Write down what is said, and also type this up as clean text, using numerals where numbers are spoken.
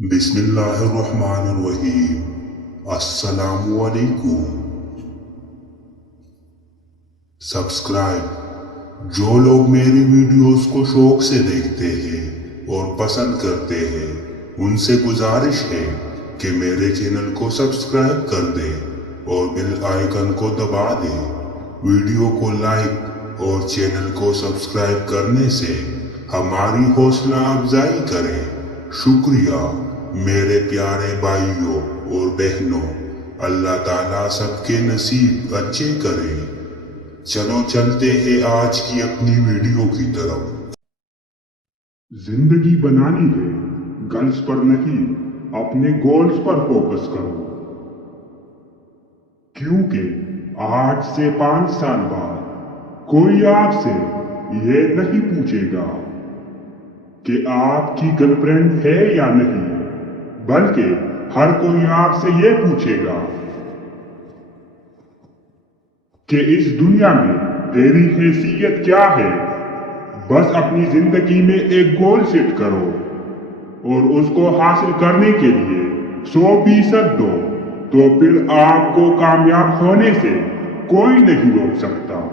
بسم اللہ الرحمن الرحیم۔ السلام علیکم۔ سبسکرائب جو لوگ میری ویڈیوز کو شوق سے دیکھتے ہیں اور پسند کرتے ہیں ان سے گزارش ہے کہ میرے چینل کو سبسکرائب کر دیں اور بیل آئیکن کو دبا دیں۔ ویڈیو کو لائک اور چینل کو سبسکرائب کرنے سے ہماری حوصلہ افزائی کریں۔ شکریہ میرے پیارے بھائیوں اور بہنوں، اللہ تعالیٰ سب کے نصیب اچھے کرے۔ چلو چلتے ہیں آج کی اپنی ویڈیو کی طرف۔ زندگی بنانی ہے، گرلز پر نہیں، اپنے گولز پر فوکس کرو، کیونکہ آج سے 5 سال بعد کوئی آپ سے یہ نہیں پوچھے گا کہ آپ کی گرل فرینڈ ہے یا نہیں، بلکہ ہر کوئی آپ سے یہ پوچھے گا کہ اس دنیا میں تیری حیثیت کیا ہے۔ بس اپنی زندگی میں ایک گول سیٹ کرو اور اس کو حاصل کرنے کے لیے 100% دو، تو پھر آپ کو کامیاب ہونے سے کوئی نہیں روک سکتا۔